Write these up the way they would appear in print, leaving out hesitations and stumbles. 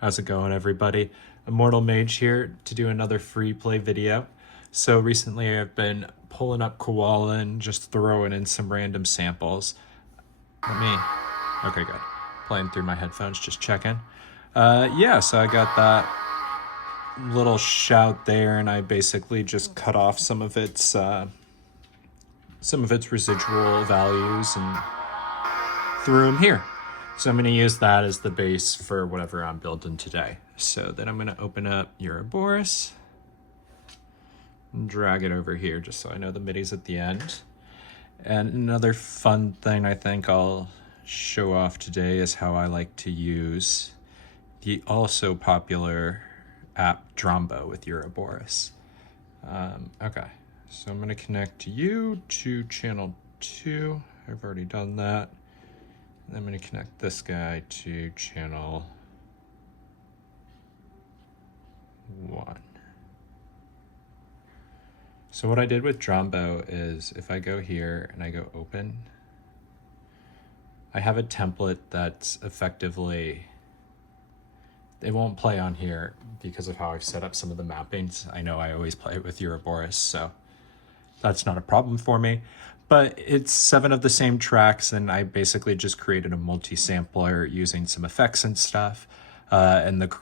How's it going, everybody? Immortal Mage here to do another free play video. So recently I've been pulling up KOALA and just throwing in some random samples. Okay, good. Playing through my headphones, just checking. Yeah, so I got that little shout there, and I basically just cut off some of its residual values and threw them here. So I'm going to use that as the base for whatever I'm building today. So then I'm going to open up Ouroboros and drag it over here just so I know the MIDI's at the end. And another fun thing I think I'll show off today is how I like to use the also popular app DRAMBO with Ouroboros. Okay, so I'm going to connect you to channel 2. I've already done that. I'm going to connect this guy to channel 1. So what I did with DRAMBO is if I go here and I go open, I have a template that's effectively, it won't play on here because of how I've set up some of the mappings. I know I always play it with Ouroboros, so that's not a problem for me. But it's 7 of the same tracks, and I basically just created a multi-sampler using some effects and stuff. And the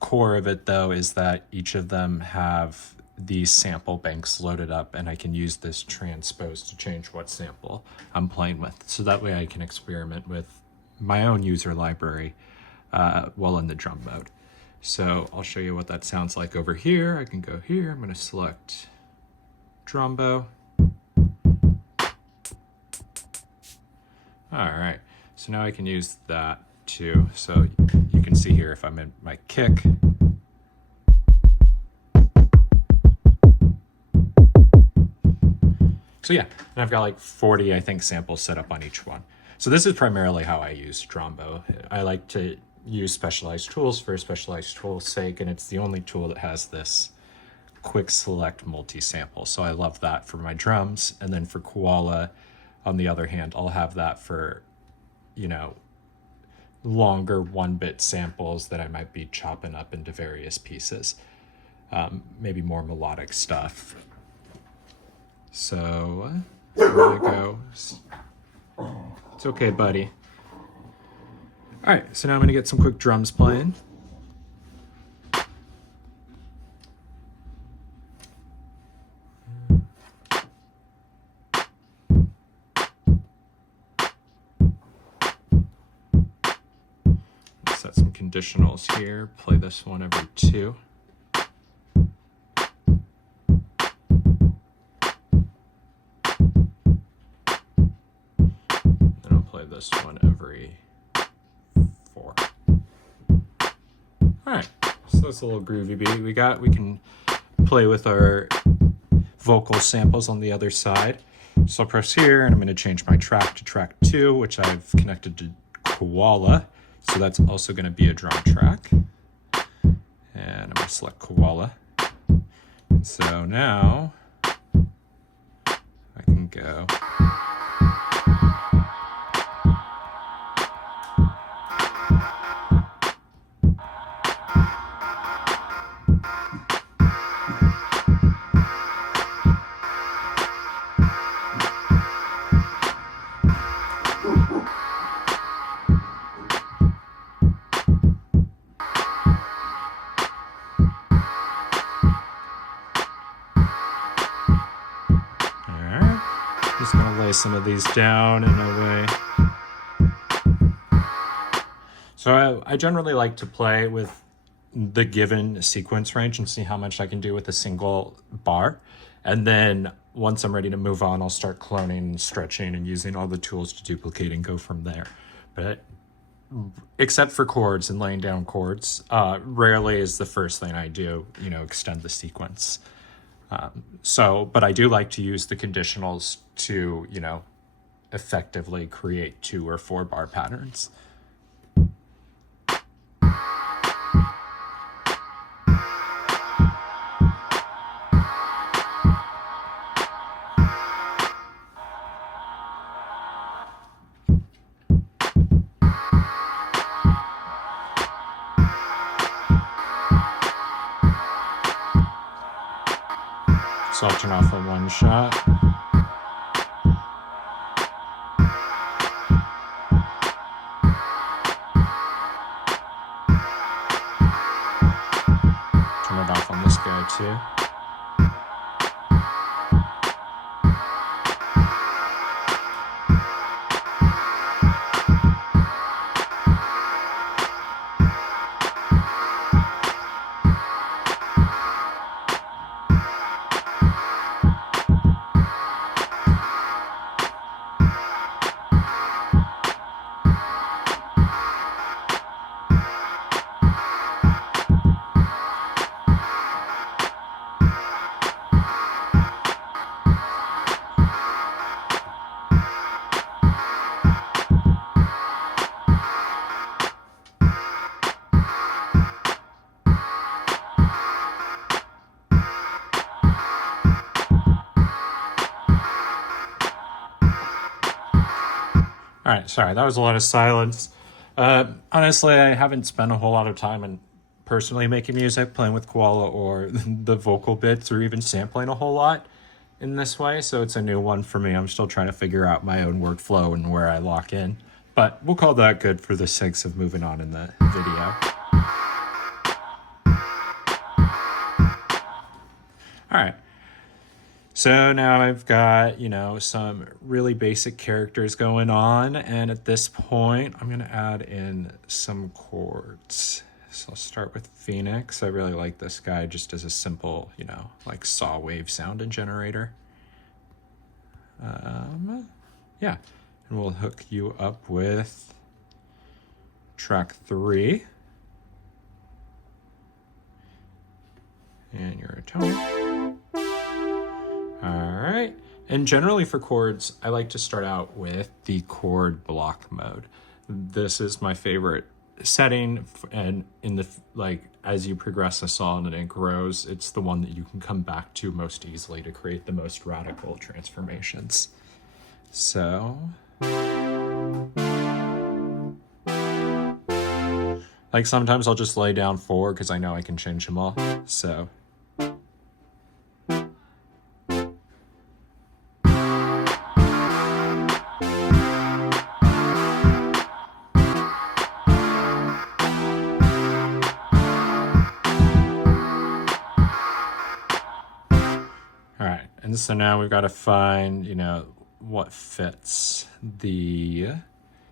core of it, though, is that each of them have these sample banks loaded up, and I can use this transpose to change what sample I'm playing with. So that way I can experiment with my own user library while in the drum mode. So I'll show you what that sounds like over here. I can go here. I'm going to select DRAMBO. All right, so now I can use that too. So you can see here if I'm in my kick. So yeah, and I've got like 40, I think, samples set up on each one. So this is primarily how I use DRAMBO. I like to use specialized tools for specialized tools' sake, and it's the only tool that has this quick select multi-sample. So I love that for my drums. And then for KOALA, on the other hand, I'll have that for, you know, longer 1-bit samples that I might be chopping up into various pieces, maybe more melodic stuff. So there we go. It's okay, buddy. All right, so now I'm gonna get some quick drums playing. Set some conditionals here, play this one every 2. Then I'll play this one every 4. All right, so that's a little groovy beat we got. We can play with our vocal samples on the other side. So I'll press here, and I'm going to change my track to track 2, which I've connected to KOALA. So that's also going to be a drum track. And I'm going to select KOALA. And so now I can go. Just gonna lay some of these down in a way. So I generally like to play with the given sequence range and see how much I can do with a single bar. And then once I'm ready to move on, I'll start cloning and stretching and using all the tools to duplicate and go from there. But except for chords and laying down chords, rarely is the first thing I do, you know, extend the sequence. But I do like to use the conditionals to, you know, effectively create 2 or 4 bar patterns. So I'll turn off the one shot. Turn it off on this guy too. All right, sorry, that was a lot of silence. Honestly, I haven't spent a whole lot of time in personally making music, playing with KOALA or the vocal bits or even sampling a whole lot in this way, so it's a new one for me. I'm still trying to figure out my own workflow and where I lock in, but we'll call that good for the sakes of moving on in the video. All right. So now I've got, you know, some really basic characters going on, and at this point I'm going to add in some chords. So I'll start with Phoenix. I really like this guy just as a simple, you know, like saw wave sound and generator. Yeah, and we'll hook you up with track 3. And you're a tone. All right, and generally for chords, I like to start out with the chord block mode. This is my favorite setting, and in the, like, as you progress a song and it grows, it's the one that you can come back to most easily to create the most radical transformations. So, like, sometimes I'll just lay down 4 because I know I can change them all, so. And so now we've got to find, you know, what fits the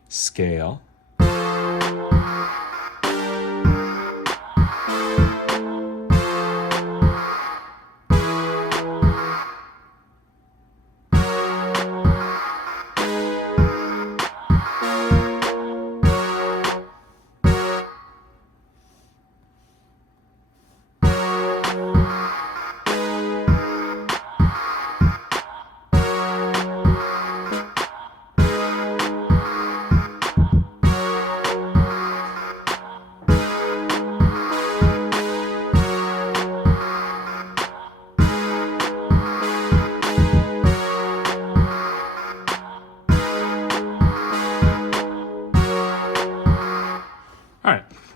scale.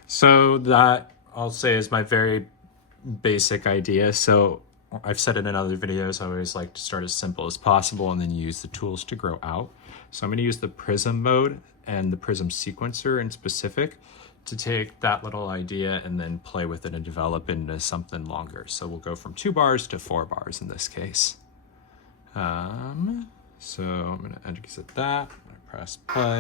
So that, I'll say, is my very basic idea. So I've said it in other videos, I always like to start as simple as possible and then use the tools to grow out. So I'm going to use the Prism mode and the Prism sequencer in specific to take that little idea and then play with it and develop into something longer. So we'll go from 2 bars to 4 bars in this case. So I'm going to exit that, I'm going to press play.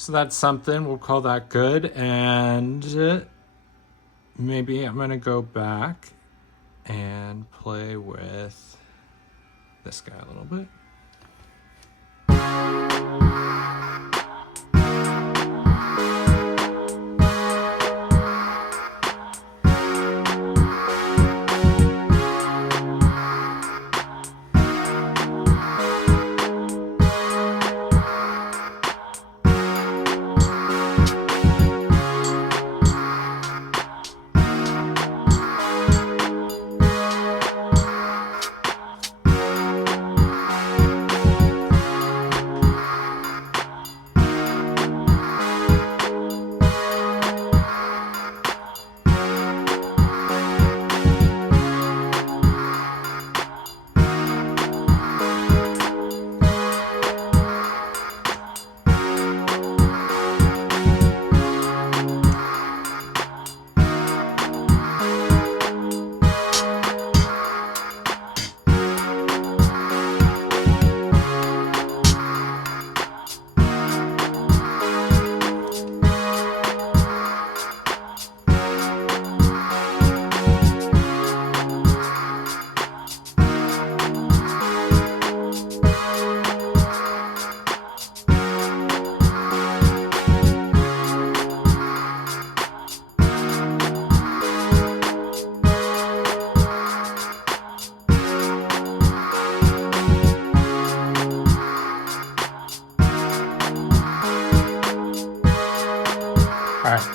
So that's something, we'll call that good. And maybe I'm gonna go back and play with this guy a little bit.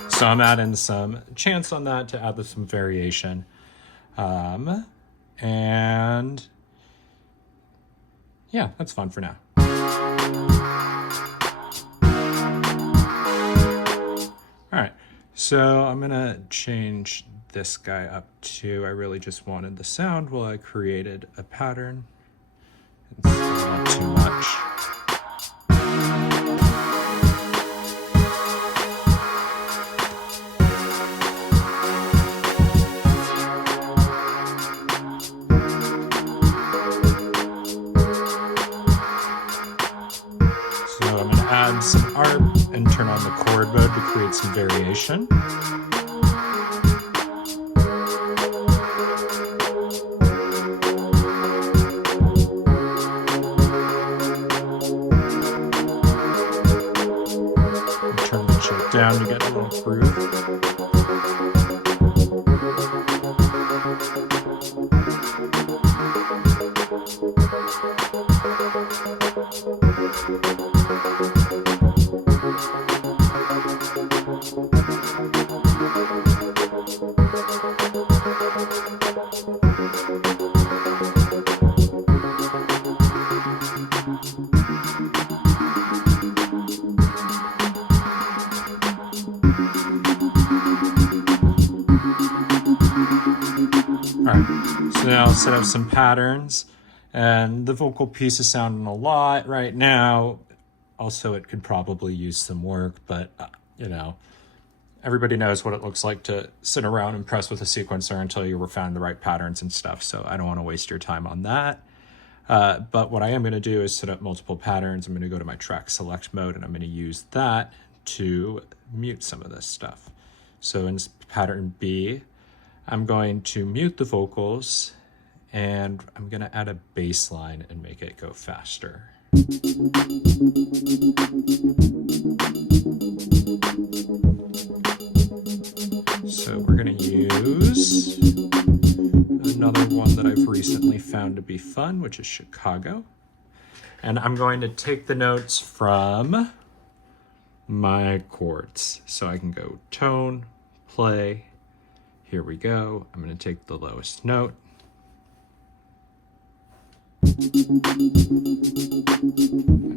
So I'm adding some chants on that to add some variation. And yeah, that's fun for now. All right, so I'm gonna change this guy up to, I really just wanted the sound while I created a pattern. It's not too much. Add some art and turn on the chord mode to create some variation. And turn the chip down to get a little groove. So now I'll set up some patterns, and the vocal piece is sounding a lot right now. Also, it could probably use some work, but you know, everybody knows what it looks like to sit around and press with a sequencer until you found the right patterns and stuff. So I don't want to waste your time on that. But what I am going to do is set up multiple patterns. I'm going to go to my track select mode, and I'm going to use that to mute some of this stuff. So in pattern B, I'm going to mute the vocals, and I'm going to add a bass line and make it go faster. So we're going to use another one that I've recently found to be fun, which is Chicago. And I'm going to take the notes from my chords. So I can go tone, play. Here we go. I'm going to take the lowest note. I'm going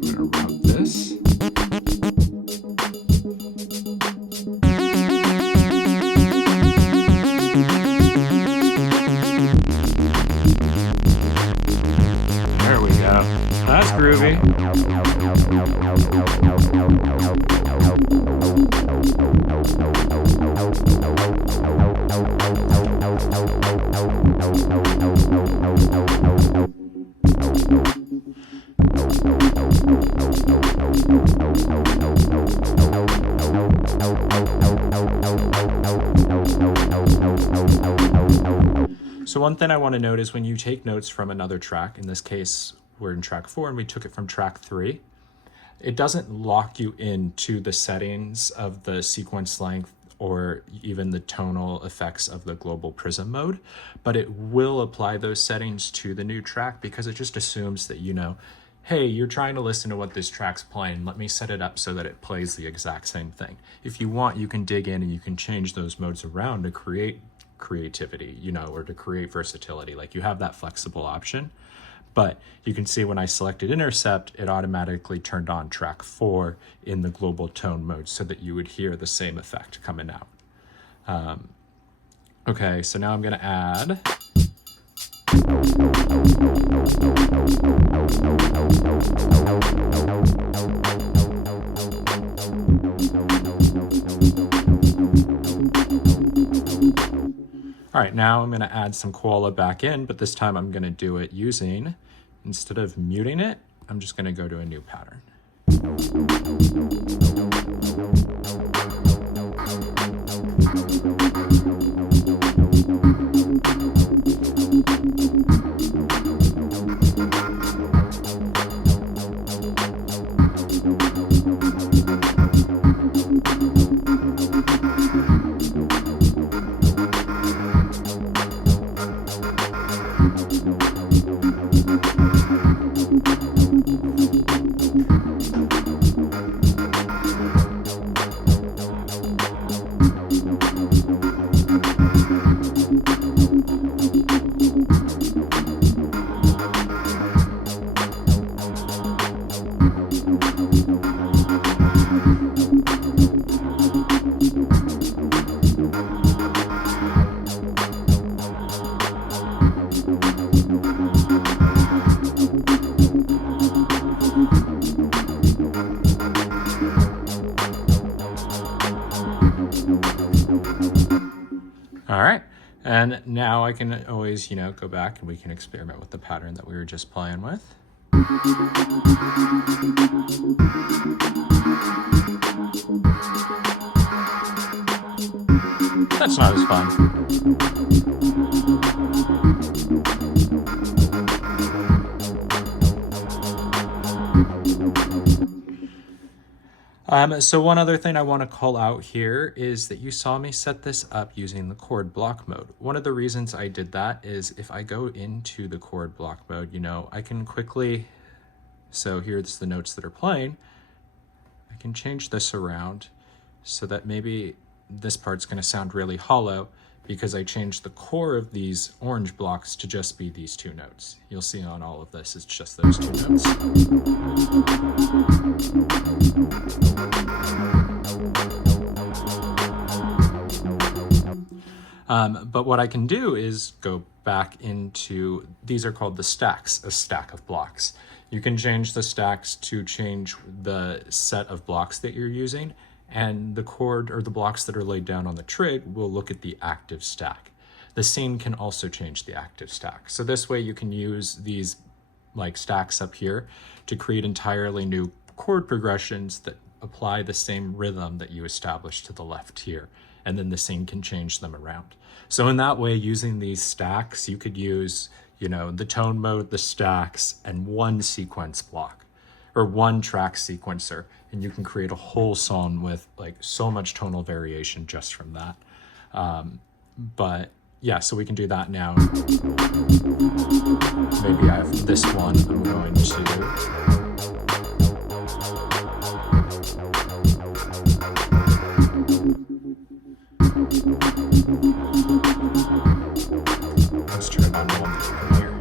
to route this. There we go. That's groovy. thing I want to note is when you take notes from another track, in this case, we're in track 4 and we took it from track 3, it doesn't lock you into the settings of the sequence length or even the tonal effects of the global Prism mode, but it will apply those settings to the new track because it just assumes that, you know, hey, you're trying to listen to what this track's playing, let me set it up so that it plays the exact same thing. If you want, you can dig in and you can change those modes around to create creativity, you know, or to create versatility. Like, you have that flexible option. But you can see when I selected intercept, it automatically turned on track 4 in the global tone mode so that you would hear the same effect coming out. Okay, so now I'm going to add. All right, now I'm going to add some KOALA back in, but this time I'm going to do it using, instead of muting it, I'm just going to go to a new pattern. All right, and now I can always, you know, go back and we can experiment with the pattern that we were just playing with. That's not as fun. So one other thing I want to call out here is that you saw me set this up using the chord block mode. One of the reasons I did that is if I go into the chord block mode, you know, I can quickly, so here's the notes that are playing, I can change this around so that maybe this part's going to sound really hollow because I changed the core of these orange blocks to just be these 2 notes. You'll see on all of this, it's just those 2 notes. But what I can do is go back into, these are called the stacks, a stack of blocks. You can change the stacks to change the set of blocks that you're using, and the chord or the blocks that are laid down on the trig will look at the active stack. The scene can also change the active stack. So this way you can use these like stacks up here to create entirely new chord progressions that apply the same rhythm that you established to the left here, and then the scene can change them around. So in that way, using these stacks, you could use, you know, the tone mode, the stacks, and one sequence block or one track sequencer, and you can create a whole song with like so much tonal variation just from that. But yeah, so we can do that now. Maybe I have this one. I'm going to let's turn it on one here.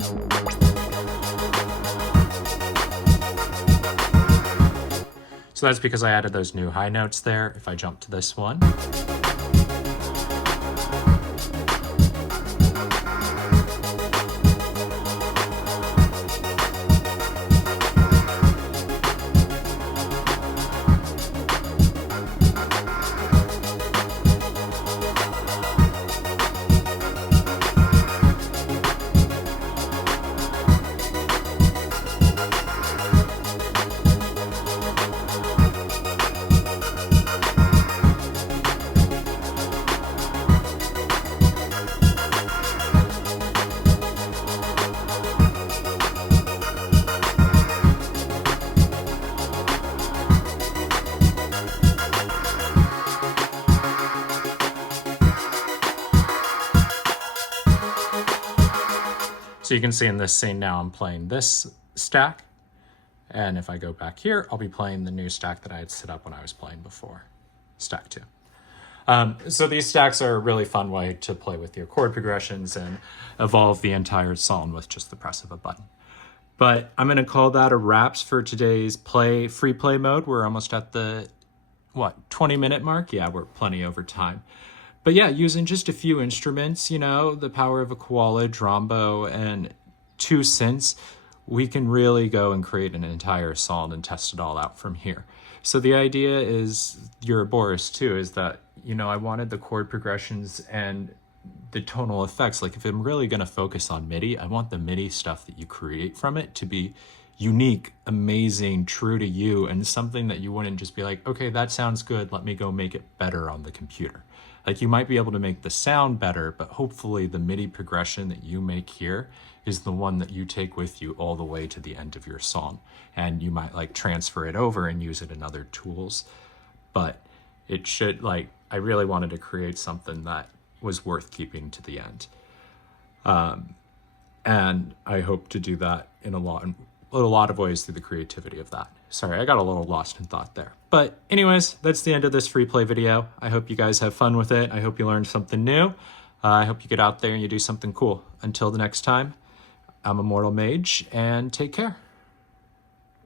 So that's because I added those new high notes there. If I jump to this one, So you can see in this scene now I'm playing this stack. And if I go back here, I'll be playing the new stack that I had set up when I was playing before, stack 2. So these stacks are a really fun way to play with your chord progressions and evolve the entire song with just the press of a button. But I'm gonna call that a wraps for today's free play mode. We're almost at the, 20-minute mark? Yeah, we're plenty over time. But yeah, using just a few instruments, you know, the power of a KOALA, DRAMBO, and 2 synths, we can really go and create an entire song and test it all out from here. So the idea is, Ouroboros too, is that, you know, I wanted the chord progressions and the tonal effects. Like if I'm really gonna focus on MIDI, I want the MIDI stuff that you create from it to be unique, amazing, true to you, and something that you wouldn't just be like, okay, that sounds good, let me go make it better on the computer. Like you might be able to make the sound better, but hopefully the MIDI progression that you make here is the one that you take with you all the way to the end of your song. And you might like transfer it over and use it in other tools. But it should, like, I really wanted to create something that was worth keeping to the end. And I hope to do that in a lot of ways through the creativity of that. Sorry, I got a little lost in thought there. But anyways, that's the end of this free play video. I hope you guys have fun with it. I hope you learned something new. I hope you get out there and you do something cool. Until the next time, I'm Immortal Mage, and take care.